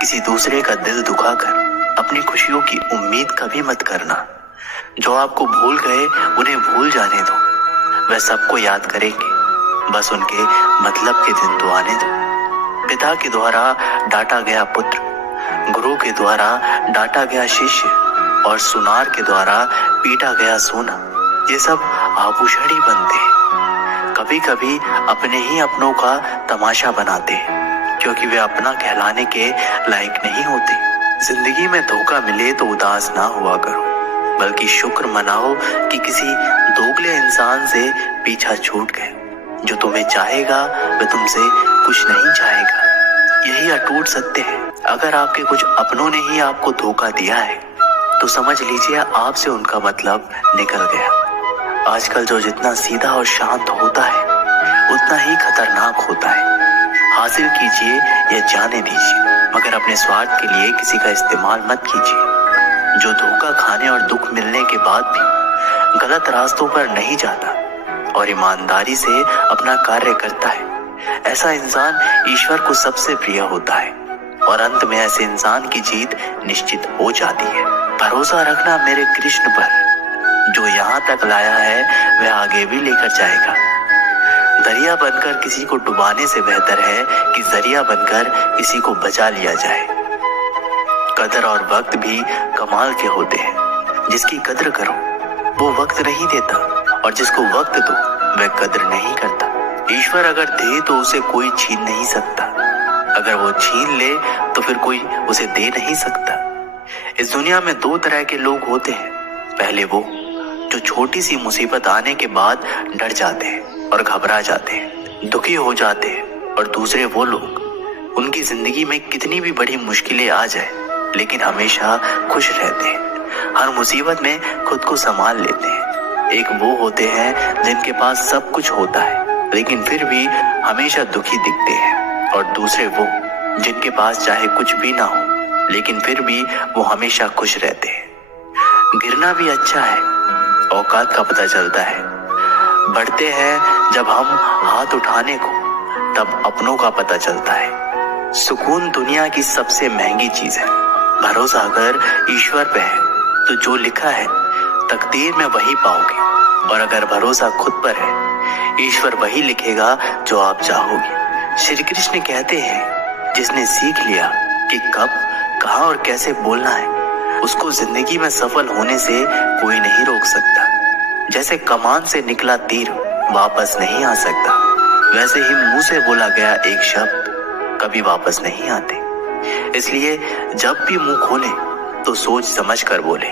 किसी दूसरे का दिल दुखाकर अपनी खुशियों की उम्मीद कभी मत करना। जो आपको भूल गए उन्हें भूल जाने दो, वह सबको याद करेंगे, बस उनके मतलब के दिन तो आने दो। पिता के द्वारा डांटा गया पुत्र, गुरु के द्वारा डांटा गया शिष्य और सुनार के द्वारा पीटा गया सोना, ये सब आभूषण ही बनते हैं। कभी कभी अपने ही अपनों का तमाशा बनाते हैं, क्योंकि वे अपना कहलाने के लायक नहीं होते। जिंदगी में धोखा मिले तो उदास ना हुआ करो, बल्कि शुक्र मनाओ कि किसी दोगले इंसान से पीछा छूट गए। जो तुम्हें चाहेगा वह तुमसे कुछ नहीं चाहेगा, यही अटूट सत्य है। अगर आपके कुछ अपनों ने ही आपको धोखा दिया है तो समझ लीजिए आपसे उनका मतलब निकल गया। आजकल जो जितना सीधा और शांत होता है उतना ही खतरनाक होता है। हासिल कीजिए या जाने दीजिए, मगर अपने स्वार्थ के लिए किसी का इस्तेमाल मत कीजिए। जो धोखा खाने और दुख मिलने के बाद भी गलत रास्तों पर नहीं जाता और ईमानदारी से अपना कार्य करता है, ऐसा इंसान ईश्वर को सबसे प्रिय होता है और अंत में ऐसे इंसान की जीत निश्चित हो जाती है। भरोसा रखना मेरे कृष्ण पर, जो यहाँ तक लाया है वह आगे भी लेकर जाएगा। दरिया बनकर किसी को डुबाने से बेहतर है कि जरिया बनकर किसी को बचा लिया जाए। कदर और वक्त भी कमाल के होते हैं। जिसकी कदर करो वो वक्त नहीं देता, और जिसको वक्त दो वह कदर नहीं करता। ईश्वर अगर दे तो उसे कोई छीन नहीं सकता, अगर वो छीन ले तो फिर कोई उसे दे नहीं सकता। इस दुनिया में दो तरह के लोग होते हैं। पहले वो जो छोटी सी मुसीबत आने के बाद डर जाते हैं और घबरा जाते हैं, दुखी हो जाते हैं, और दूसरे वो लोग उनकी जिंदगी में कितनी भी बड़ी मुश्किलें आ जाए लेकिन हमेशा खुश रहते हैं, हर मुसीबत में खुद को संभाल लेते हैं। एक वो होते हैं जिनके पास सब कुछ होता है लेकिन फिर भी हमेशा दुखी दिखते हैं, और दूसरे वो जिनके पास चाहे कुछ भी ना हो लेकिन फिर भी वो हमेशा खुश रहते हैं। गिरना भी अच्छा है, औकात का पता चलता है। बढ़ते हैं जब हम हाथ उठाने को, तब अपनों का पता चलता है। सुकून दुनिया की सबसे महंगी चीज है। भरोसा अगर ईश्वर पे है तो जो लिखा है तकदीर में वही पाओगे, और अगर भरोसा खुद पर है ईश्वर वही लिखेगा जो आप चाहोगे। श्री कृष्ण कहते हैं, जिसने सीख लिया कि कब, कहाँ और कैसे बोलना है, उसको जिंदगी में सफल होने से कोई नहीं रोक सकता। जैसे कमान से निकला तीर वापस नहीं आ सकता, वैसे ही मुंह से बोला गया एक शब्द कभी वापस नहीं आते। इसलिए जब भी मुंह खोले तो सोच समझ कर बोले।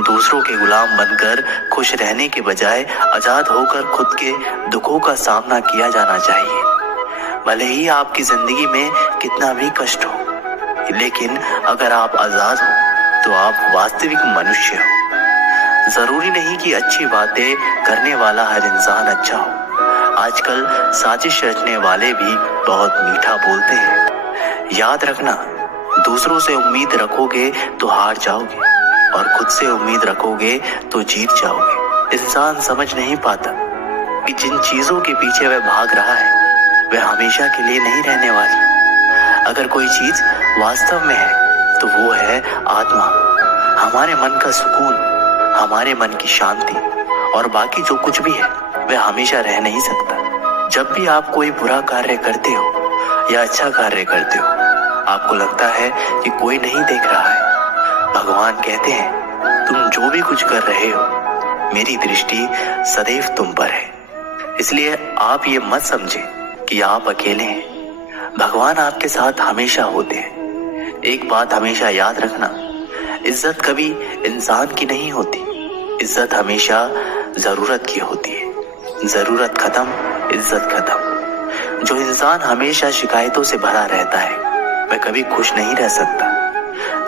दूसरों के गुलाम बनकर खुश रहने के बजाय आजाद होकर खुद के दुखों का सामना किया जाना चाहिए। भले ही आपकी जिंदगी में कितना भी कष्ट हो, लेकिन अगर आप आजाद हो तो आप वास्तविक मनुष्य हो। जरूरी नहीं कि अच्छी बातें करने वाला हर इंसान अच्छा हो। आजकल साजिश रचने वाले भी बहुत मीठा बोलते हैं। याद रखना, दूसरों से उम्मीद रखोगे तो हार जाओगे, और खुद से उम्मीद रखोगे तो जीत जाओगे। इंसान समझ नहीं पाता कि जिन चीजों के पीछे वह भाग रहा है वह हमेशा के लिए नहीं रहने वाली। अगर कोई चीज वास्तव में है तो वो है आत्मा, हमारे मन का सुकून, हमारे मन की शांति, और बाकी जो कुछ भी है वह हमेशा रह नहीं सकता। जब भी आप कोई बुरा कार्य करते हो या अच्छा कार्य करते हो, आपको लगता है कि कोई नहीं देख रहा है, भगवान कहते हैं, तुम जो भी कुछ कर रहे हो मेरी दृष्टि सदैव तुम पर है। इसलिए आप ये मत समझें कि आप अकेले हैं, भगवान आपके साथ हमेशा होते हैं। एक बात हमेशा याद रखना, इज्जत कभी इंसान की नहीं होती, इज्जत हमेशा जरूरत की होती है। जरूरत खत्म, इज्जत खत्म। जो इंसान हमेशा शिकायतों से भरा रहता है वह कभी खुश नहीं रह सकता।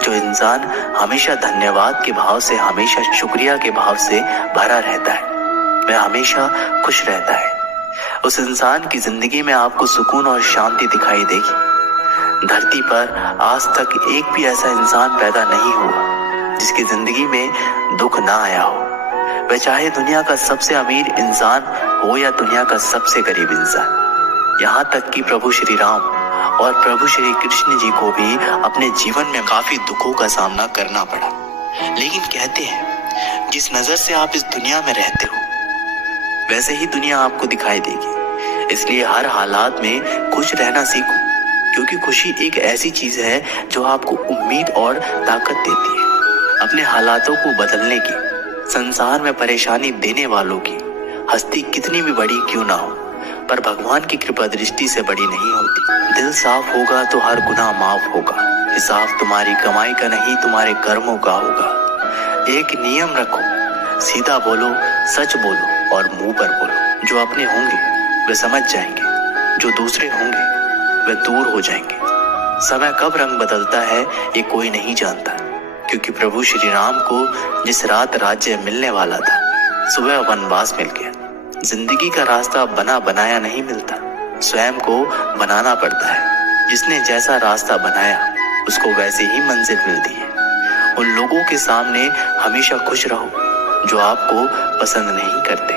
जो इंसान हमेशा धन्यवाद के भाव से, हमेशा शुक्रिया के भाव से भरा रहता है वह हमेशा खुश रहता है। उस इंसान की जिंदगी में आपको सुकून और शांति दिखाई देगी। धरती पर आज तक एक भी ऐसा इंसान पैदा नहीं हुआ जिसकी जिंदगी में दुख ना आया हो। वह चाहे दुनिया का सबसे अमीर इंसान हो या दुनिया का सबसे गरीब इंसान। यहाँ तक कि प्रभु श्री राम और प्रभु श्री कृष्ण जी को भी अपने जीवन में काफी दुखों का सामना करना पड़ा। लेकिन कहते हैं जिस नजर से आप इस दुनिया में रहते हो वैसे ही दुनिया आपको दिखाई देगी। इसलिए हर हालात में खुश रहना सीखो, क्योंकि खुशी एक ऐसी चीज है जो आपको उम्मीद और ताकत देती है अपने हालातों को बदलने की। संसार में परेशानी देने वालों की हस्ती कितनी भी बड़ी क्यों ना हो, पर भगवान की कृपा दृष्टि से बड़ी नहीं होती। दिल साफ होगा तो हर गुनाह माफ होगा। हिसाब तुम्हारी कमाई का नहीं, तुम्हारे कर्मों का होगा। एक नियम रखो, सीधा बोलो, सच बोलो और मुंह पर बोलो। जो अपने होंगे वे समझ जाएंगे, जो दूसरे होंगे वे दूर हो जाएंगे। समय कब रंग बदलता है ये कोई नहीं जानता, क्योंकि प्रभु श्री राम को जिस रात राज्य मिलने वाला था सुबह वनवास मिल गया। जिंदगी का रास्ता बना बनाया नहीं मिलता, स्वयं को बनाना पड़ता है। जिसने जैसा रास्ता बनाया उसको वैसे ही मंजिल मिलती है। उन लोगों के सामने हमेशा खुश रहो जो आपको पसंद नहीं करते,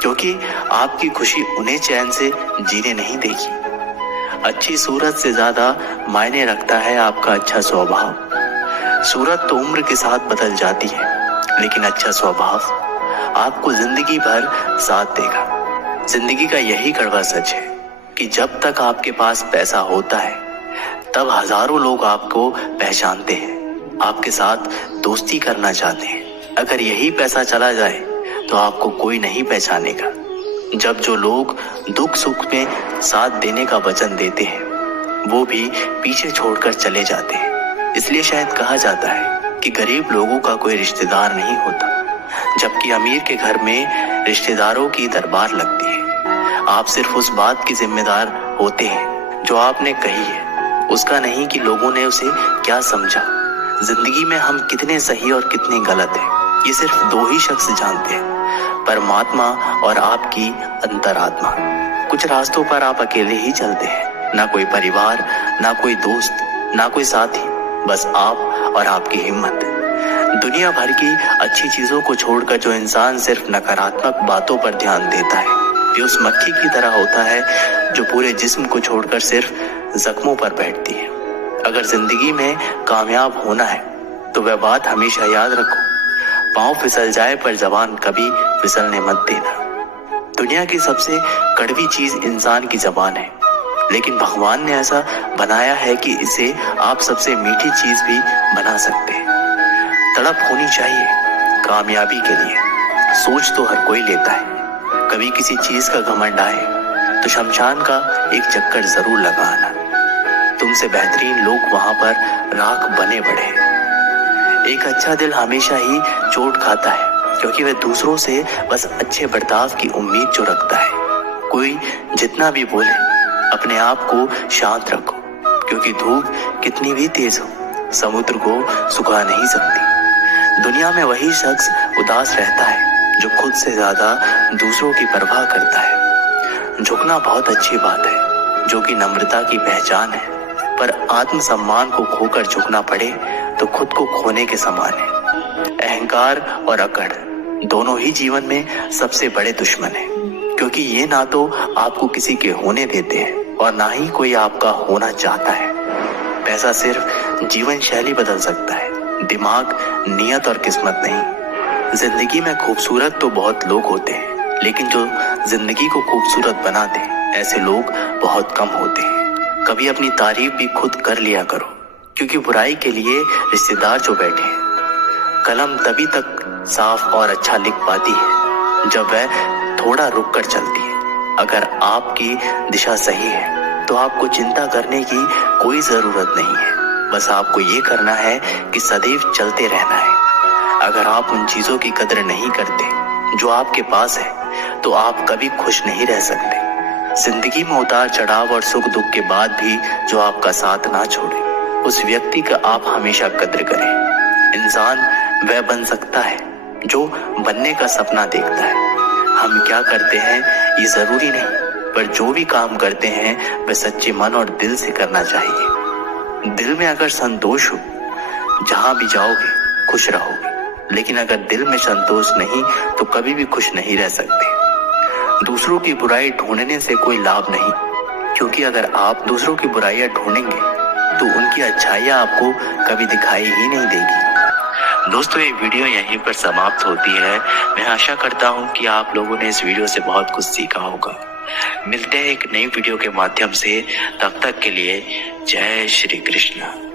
क्योंकि आपकी खुशी उन्हें चैन से जीने नहीं देगी। अच्छी सूरत से ज्यादा मायने रखता है आपका अच्छा स्वभाव। सूरत तो उम्र के साथ बदल जाती है, लेकिन अच्छा स्वभाव आपको जिंदगी भर साथ देगा। जिंदगी का यही कड़वा सच है कि जब तक आपके पास पैसा होता है तब हजारों लोग आपको पहचानते हैं, आपके साथ दोस्ती करना चाहते हैं। अगर यही पैसा चला जाए तो आपको कोई नहीं पहचानेगा। जब जो लोग दुख सुख में साथ देने का वचन देते हैं वो भी पीछे छोड़कर चले जाते हैं। इसलिए शायद कहा जाता है कि गरीब लोगों का कोई रिश्तेदार नहीं होता, जबकि अमीर के घर में रिश्तेदारों की दरबार लगती है। आप सिर्फ उस बात की जिम्मेदार होते हैं जो आपने कही है, उसका नहीं कि लोगों ने उसे क्या समझा। जिंदगी में हम कितने सही और कितने गलत हैं ये सिर्फ दो ही शख्स जानते हैं, परमात्मा और आपकी अंतरात्मा। कुछ रास्तों पर आप अकेले ही चलते हैं, ना कोई परिवार, ना कोई दोस्त, ना कोई साथी, बस आप और आपकी हिम्मत। दुनिया भर की अच्छी चीजों को छोड़कर जो इंसान सिर्फ नकारात्मक बातों पर ध्यान देता है ये उस मक्खी की तरह होता है जो पूरे जिस्म को छोड़कर सिर्फ जख्मों पर बैठती है। अगर जिंदगी में कामयाब होना है तो वह बात हमेशा याद रखो, पांव फिसल जाए पर जबान कभी फिसलने मत देना। दुनिया की सबसे कड़वी चीज इंसान की जबान है, लेकिन भगवान ने ऐसा बनाया है कि इसे आप सबसे मीठी चीज भी बना सकते हैं। तड़प होनी चाहिए कामयाबी के लिए, सोच तो हर कोई लेता है। कभी किसी चीज का घमंड आए तो शमशान का एक चक्कर जरूर लगाना। तुमसे बेहतरीन लोग वहां पर राख बने बढ़े। एक अच्छा दिल हमेशा ही चोट खाता है, क्योंकि वह दूसरों से बस अच्छे बर्ताव की उम्मीद जो रखता है। कोई जितना भी बोले अपने आप को शांत रखो, क्योंकि धूप कितनी भी तेज हो समुद्र को सुखा नहीं सकती। दुनिया में वही शख्स उदास रहता है जो खुद से ज्यादा दूसरों की परवाह करता है। झुकना बहुत अच्छी बात है, जो कि नम्रता की पहचान है, पर आत्मसम्मान को खोकर झुकना पड़े तो खुद को खोने के समान है। अहंकार और अकड़ दोनों ही जीवन में सबसे बड़े दुश्मन हैं, क्योंकि ये ना तो आपको किसी के होने देते हैं और ना ही कोई आपका होना चाहता है। पैसा सिर्फ जीवन शैली बदल सकता है, दिमाग, नियत और किस्मत नहीं। जिंदगी में खूबसूरत तो बहुत लोग होते हैं, लेकिन जो जिंदगी को खूबसूरत बनाते हैं ऐसे लोग बहुत कम होते हैं। कभी अपनी तारीफ भी खुद कर लिया करो, क्योंकि बुराई के लिए रिश्तेदार जो बैठे हैं। कलम तभी तक साफ और अच्छा लिख पाती है जब वह थोड़ा रुक कर चलती है। अगर आपकी दिशा सही है तो आपको चिंता करने की कोई जरूरत नहीं है, बस आपको ये करना है कि सदैव चलते रहना है। अगर आप उन चीजों की कदर नहीं करते जो आपके पास है तो आप कभी खुश नहीं रह सकते। जिंदगी में उतार चढ़ाव और सुख दुख के बाद भी जो आपका साथ ना छोड़े उस व्यक्ति का आप हमेशा कद्र करें। इंसान वह बन सकता है जो बनने का सपना देखता है। हम क्या करते हैं ये जरूरी नहीं, पर जो भी काम करते हैं वह सच्चे मन और दिल से करना चाहिए। दिल में अगर संतोष हो जहां भी जाओगे खुश रहोगे, लेकिन अगर दिल में संतोष नहीं तो कभी भी खुश नहीं रह सकते। दूसरों की बुराई ढूंढने से कोई लाभ नहीं, क्योंकि अगर आप दूसरों की बुराइयां ढूंढेंगे तो उनकी अच्छाइयां आपको कभी दिखाई ही नहीं देगी। दोस्तों, ये वीडियो यहीं पर समाप्त होती है। मैं आशा करता हूँ कि आप लोगों ने इस वीडियो से बहुत कुछ सीखा होगा। मिलते हैं एक नई वीडियो के माध्यम से, तब तक के लिए जय श्री कृष्ण।